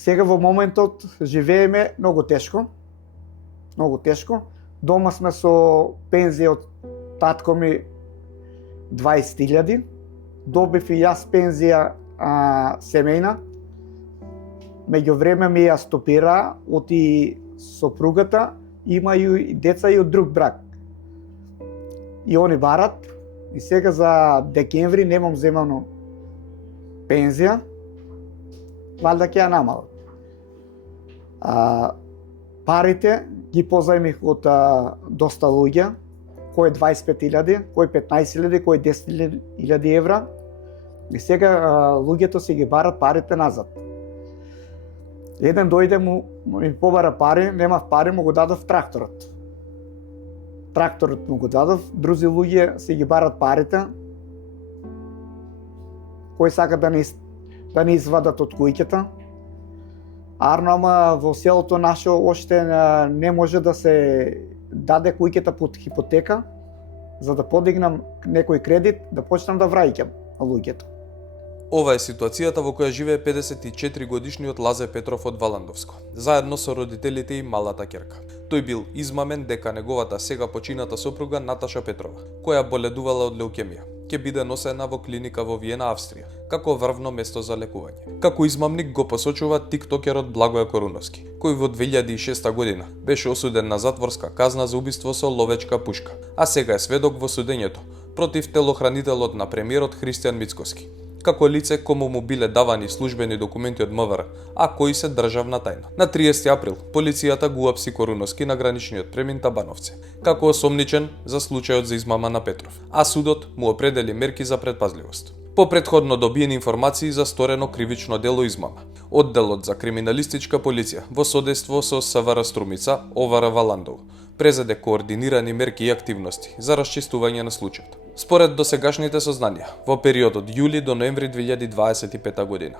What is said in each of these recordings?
Сега во моментот живееме многу тешко. Многу тешко. Дома сме со пензија од татко ми 20.000. Добив и јас пензија семејна. Меѓу време ми ја стопира од и сопругата, имају и деца и од друг брак. И они барат, и сега за декември немам земано пензија, валда ќе ја намалат. Парите ги позајмих од доста луѓе, кој 25.000, кој 15.000, кој 10.000 евра. И сега луѓето си ги барат парите назад. Еден дојде ми побара пари, немав пари, му го дадов тракторот. Тракторот му го дадов, други луѓе си ги барат парите, кои сака да не извадат од куќата. Арно, ама во селото наше оште не може да се даде куќата под хипотека, за да подигнам некој кредит, да почнам да враќам луѓето. Ова е ситуацијата во која живее 54 годишниот Лазе Петров од Валандовско, заедно со родителите и малата ќерка. Тој бил измамен дека неговата сега почината сопруга Наташа Петрова, која боледувала од леукемија, ќе биде носена во клиника во Виена, Австрија, како врвно место за лекување. Како измамник го посочува тиктокерот Благоје Коруновски, кој во 2006 година беше осуден на затворска казна за убиство со ловечка пушка, а сега е сведок во судењето против телохранителот на премиерот Христијан Мицкоски, како лице кому му биле давани службени документи од МВР, а кои се државна тајна. На 30 април, полицијата го уапси Коруновски на граничниот премин Табановци, како осомничен за случајот за измама на Петров, а судот му определи мерки за предпазливост. По претходно добиени информации за сторено кривично дело измама, одделот за криминалистичка полиција во содејство со СВР Струмица, ОВР Валандово, презеде координирани мерки и активности за расчистување на случајот. Според досегашните сознанија, во периодот јули до ноември 2025 година,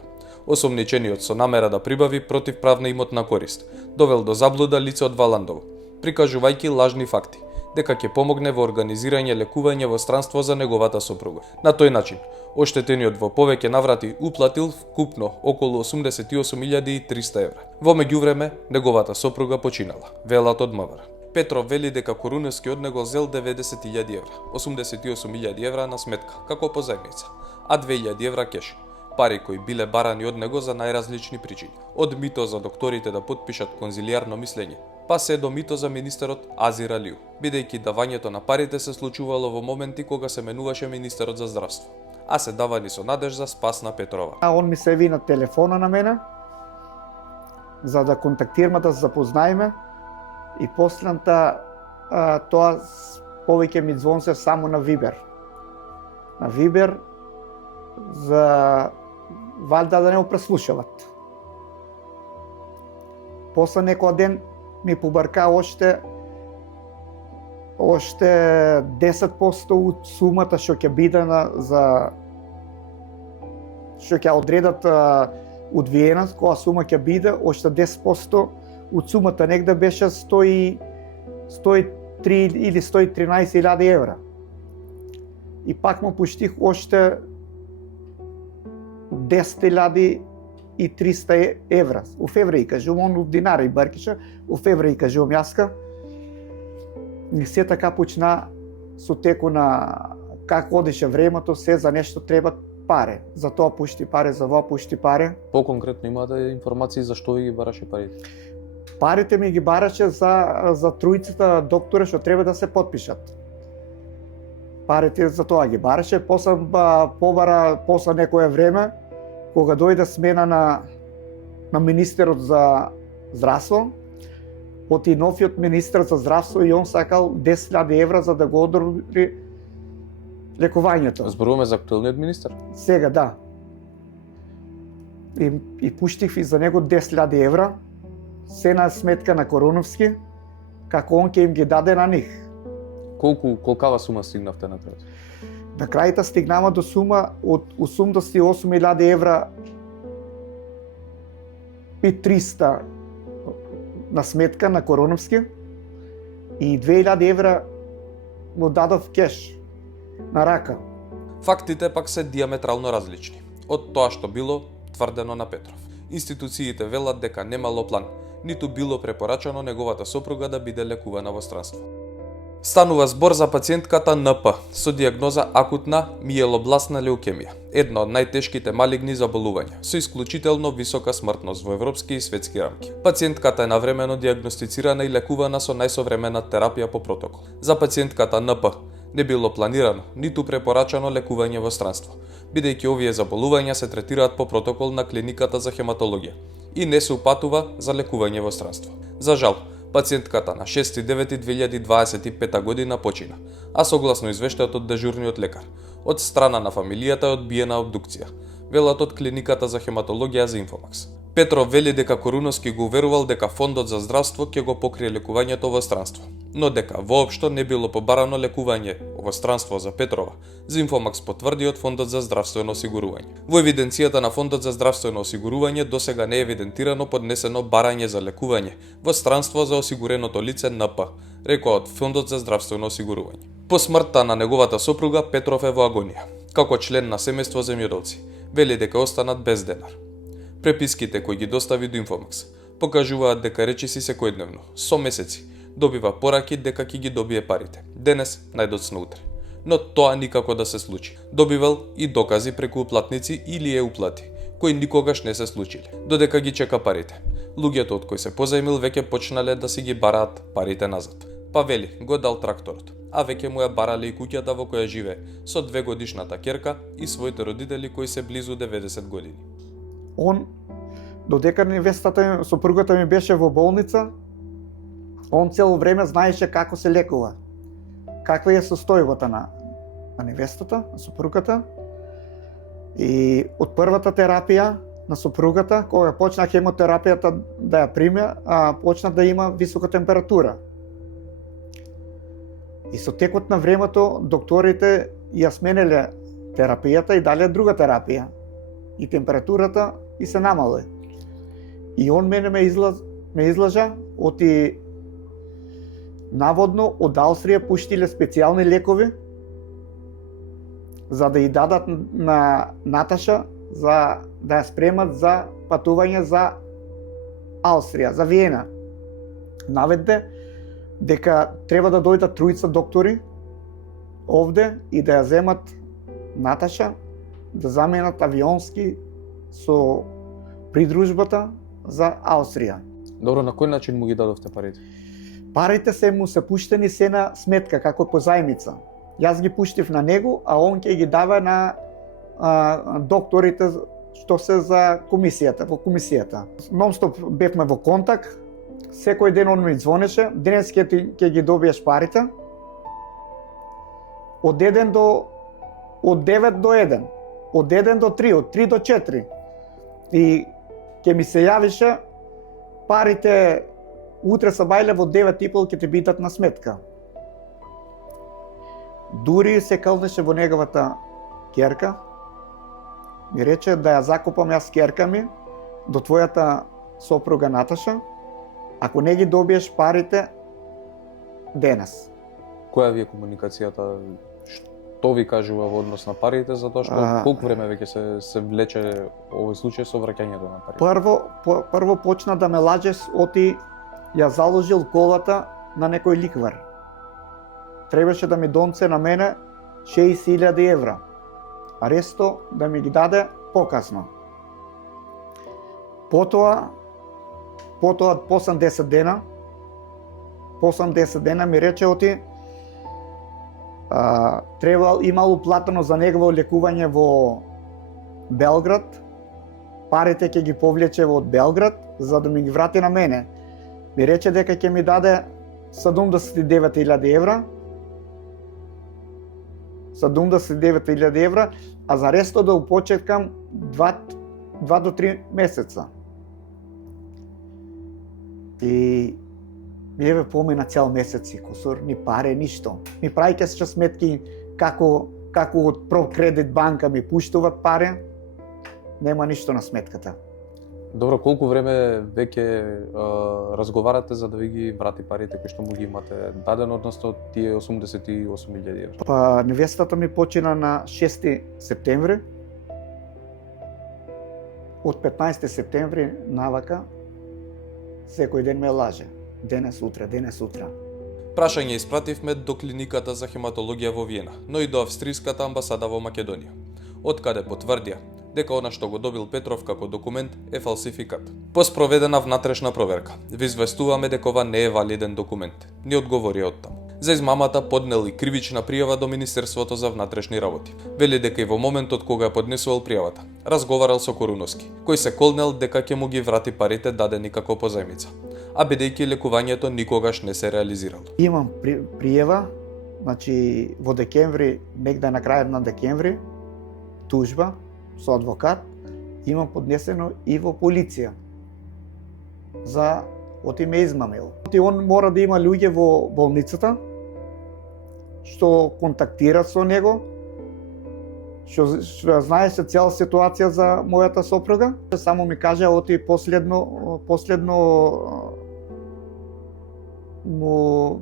осомничениот со намера да прибави противправна имотна корист, довел до заблуда лице од Валандово, прикажувајќи лажни факти, дека ќе помогне во организирање лекување во странство за неговата сопруга. На тој начин, оштетениот во повеќе наврати уплатил вкупно околу 88.300 евра. Во меѓувреме, неговата сопруга починала, велат од МВР. Петров вели дека Коруновски од него зел 90.000 евра, 88.000 евра на сметка, како позајмица, а 2.000 евра кеш, пари кои биле барани од него за најразлични причини. Од мито за докторите да потпишат конзилијарно мислење, па се до мито за министерот Азир Алиу, бидејќи давањето на парите се случувало во моменти кога се менуваше министерот за здравство, а се давани со надеж за спас на Петрова. Он ми се яви на телефона на мене, за да контактираме, да се запознаеме, и последната тоа повеќе ми звонсе само на Вибер. На Вибер за валда да не го преслушават. После некој ден ми побарка още 10% од сумата што ќе биде што ќе одредат од Виена, која сума ќе биде, още 10% од сумата негде беше 103 или 113.000 евра. И пак му пуштих още 10.300 евра. У феврај кажувам, он у динари баркиша, у феврај кажувам јаска. И се така почна со теку на како одише времето, се за нешто треба пари. За тоа пушти пари, за ова пушти пари. По-конкретно имате информации за што ви ги бараше парите? Парите ми ги бараше за тројцата доктори што треба да се потпишат. Парите за тоа ги бараше, после побара после некое време, кога дојде смена на министерот за здравство, оти новиот министер за здравство и он сакал 10.000 евра за да го одобри лекувањето. Зборуваме за актуелниот министер? Сега, да. И пуштив и за него 10.000 евра, се на сметка на Коруновски, како он ќе им ги даде на нив. Колкава сума стигнавте на крајот? На крајта стигнава до сума од 88.000 евра и 300 на сметка на Коруновски и 2.000 евра му дадов кеш на рака. Фактите пак се диаметрално различни од тоа што било тврдено на Петров. Институциите велат дека немало план, ниту било препорачано неговата сопруга да биде лекувана во странство. Станува збор за пациентката НП со дијагноза акутна миелобластна леукемија, една од најтешките малигни заболувања, со исклучително висока смртност во европски и светски рамки. Пациентката е навремено дијагностицирана и лекувана со најсовремена терапија по протокол. За пациентката НП не било планирано, ниту препорачано лекување во странство, бидејќи овие заболувања се третираат по протокол на клиниката за хематологија и не се упатува за лекување во странство. За жал, пациентката на 6.9.2025 година почина, а согласно извештајот од дежурниот лекар, од страна на фамилијата е одбиена обдукција, велат од клиниката за хематологија за Инфомакс. Петров вели дека Коруновски го уверувал дека Фондот за здравство ќе го покрие лекувањето во странство, но дека воопшто не било побарано лекување во странство за Петрова. За Инфомакс потврди од Фондот за здравствено осигурување. Во евиденцијата на Фондот за здравствено осигурување досега не е евидентирано поднесено барање за лекување во странство за осигуреното лице НП, рекоа од Фондот за здравствено осигурување. По смртта на неговата сопруга Петров е во агонија. Како член на семејство земјоделци, вели дека останат без денар. Преписките кои ги достави до Инфомакс покажуваат дека речиси секојдневно, со месеци, добива пораки дека ќе ги добие парите. Денес, најдоцна утре. Но тоа никако да се случи. Добивал и докази преку уплатници или е уплати, кои никогаш не се случиле, додека ги чека парите. Луѓето од кои се позајмил веќе почнале да си ги бараат парите назад. Па вели, го дал тракторот, а веќе му ја барале и куќата во која живее, со 2-годишната ќерка и своите родители кои се близу 90 години. Он, додека невестата, сопругата ми беше во болница, он цело време знаеше како се лекува, каква е состојбата на невестата, на сопругата. И од првата терапија на сопругата, кога почна хемотерапијата да ја приме, почна да има висока температура. И со текот на времето докторите ја сменеле терапијата и дале друга терапија. И температурата и се намале. И он мене ме излажа, оти наводно од Австрија пуштиле специјални лекови за да ја дадат на Наташа за да ја спремат за патување за Австрија, за Виена. Наведе дека треба да дојдат тројца доктори овде и да ја земат Наташа, да заменат авионски со придружбата за Австрија. Добро, на кој начин му ги дадовте парите? Парите се му се пуштени се на сметка, како позајмица. Јас ги пуштив на него, а он ќе ги дава на докторите што се за комисијата, во комисијата. Нонстоп бевме во контакт, секој ден он ми звонеше, денес ќе ги добиеш парите. Од 9 до 1, од 1 до 3, од 3 до 4. И ќе ми се јавише парите утре сабајле во 9:30 ќе ти бидат на сметка. Дури се кълнеше во неговата ќерка. Ми рече да ја закопам јас ќерка ми до твојата сопруга Наташа, ако не ги добиеш парите денес. Која ви е комуникацијата? Што ви кажува во однос на парите, затоа што колку време веќе се влече овој случај со враќањето на парите? Прво почна да ме лаже, оти ја заложил колата на некој ликвар. Требаше да ми донце на мене 6.000 евра, а ресто да ми ги даде покасно. Потоа по 80 дена ми рече оти имало платено за негово лекување во Белград, парите ќе ги повлече од Белград за да ми ги врати на мене. Ми рече дека ќе ми даде 79.000 евра, 79.000 евра, а за ресто да почекам 2 до 3 месеца. И еве помина цел месец и косор, ни паре, ништо. Ми правиќе се сметки како од Прокредит банка ми пуштуват паре, нема ништо на сметката. Добро, колку време веќе разговарате за да ви ги врати парите кои што му ги имате дадено, односно тие 88.000 евра? Па невестата ми почина на 6 септември, Од 15 септември навака секој ден ме лаже. Денес утре. Прашање испративме до клиниката за хематологија во Виена, но и до австриската амбасада во Македонија, откаде потврдија дека она што го добил Петров како документ е фалсификат. По спроведена внатрешна проверка, ви известуваме дека ова не е валиден документ, ни одговори од таму. За измамата поднели кривична пријава до Министерството за внатрешни работи. Вели дека и во моментот кога ја поднесувал пријавата, разговарал со Коруновски, кој се колнел дека ќе му ги врати парите дадени како позајмица, а бидејќи лекувањето никогаш не се реализирало. Имам пријава, значи во декември, негде на крајот на декември, тужба со адвокат, имам поднесено и во полиција за оти ме измамил. Он мора да има луѓе во болницата што контактираат со него, што знаеше цела ситуација за мојата сопруга. Само ми кажа оти последно му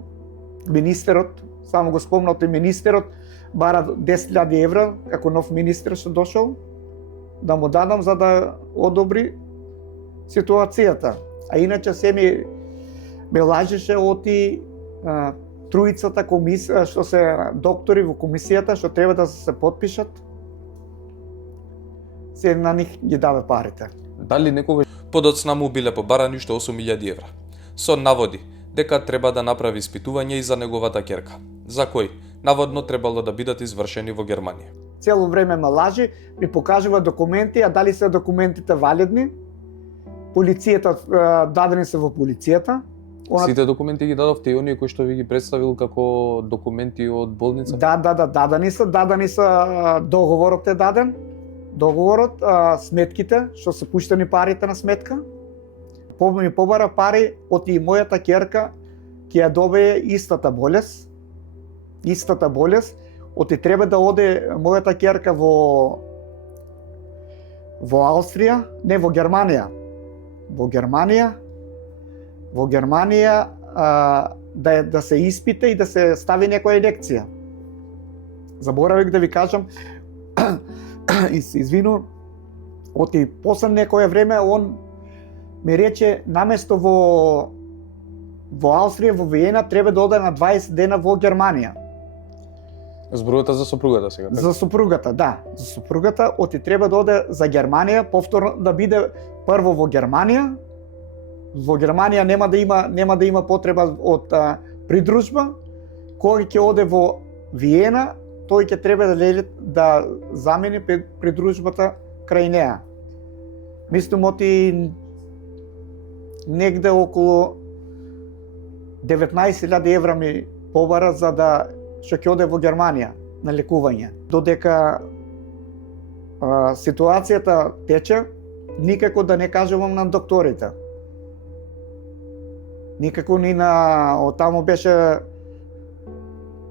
министерот, само го спомнал тој министерот, бара 10.000 евра како нов министер што дошол, да му дадам за да одобри ситуацијата. А иначе се ме лажеше оти тројцата комисија, што се доктори во комисијата, што треба да се потпишат. Се на нив ги даде парите. Дали некогаш подоцна му биле побарани уште 8.000 евра, со наводи дека треба да направи испитување и за неговата ќерка, за кој наводно требало да бидат извршени во Германија. Цело време ме лажи, ми покажува документи, а дали се документите валидни? Полицијата, дадени се во полицијата. Сите документи ги дадовте и оние кои што ви ги представил како документи од болница? Да, дадени се, договорот е даден. Договорот, сметките, што се пуштени парите на сметка. Ми побара пари од и мојата ќерка ќе ја добие истата болест. Оти треба да оде мојата ќерка во Австрија, не во Германија. Во Германија да се испита и да се стави некоја инекција. Заборавих да ви кажам, и се извину, оти после некоја време он ми рече наместо во Австрија, во Виена, треба да оде на 20 дена во Германија. Зборувате за сопругата сега, така? За сопругата, да. За сопругата, оти треба да оде за Германија, повторно да биде прво во Германија. Во Германија нема да има потреба од придружба. Кога ќе оде во Виена, тој ќе треба да замени придружбата крај неа. Мислам оти негде околу 19.000 евра ми побара за да што ќе оде во Германија на лекување. Додека ситуацијата тече, никако да не кажувам на докторите. Никако ни од таму беше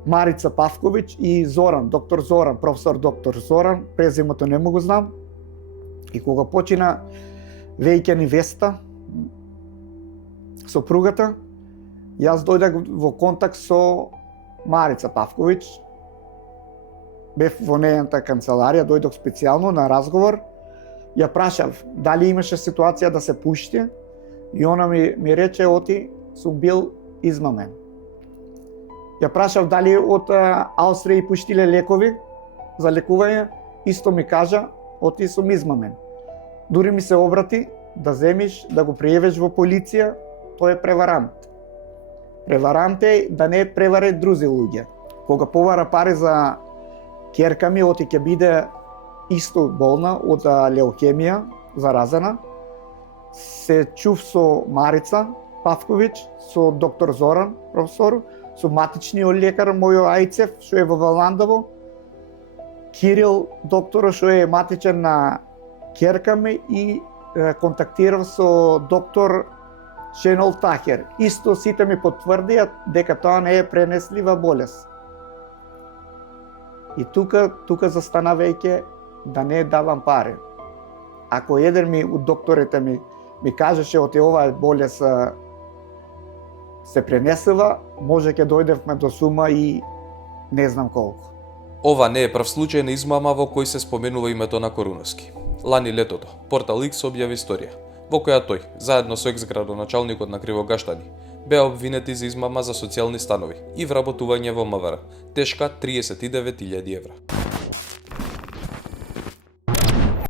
Марица Павковиќ и Зоран, професор доктор Зоран, презимото не му го знам. И кога почина веќе ни веста, сопругата, јас дојдах во контакт со Марица Павковиќ, бев во нејната канцеларија, дојдох специјално на разговор, ја прашав дали имаше ситуација да се пушти и она ми рече оти сум бил измамен. Ја прашав дали од Австрија пуштиле лекови за лекување, исто ми кажа оти сум измамен. Дури ми се обрати да земиш, да го пријавиш во полиција, тој е преварант. Преварант е да не преваре други луѓе. Кога побара пари за ќерка ми, оти ќе биде исто болна од леукемија, заразена, се чув со Марица Павковиќ, со доктор Зоран, професор, со матичниот лекар мојо Ајцев, што е во Валандово, Кирил, докторот што е матичен на ќерка ми и контактирав со доктор Шенол Тахер. Исто сите ми потврдија дека тоа не е пренеслива болест. И тука застана веќе да не давам пари. Ако еден од докторите ми кажеше оти оваа болест се пренесува, може ќе дојдевме до сума и не знам колку. Ова не е прв случај на измама во кој се споменува името на Коруновски. Лани летото, Портал X објави историја, во која тој, заедно со екс-градоначалникот на Кривогаштани, беа обвинети за измама за социјални станови и вработување во МВР, тешка 39.000 евра.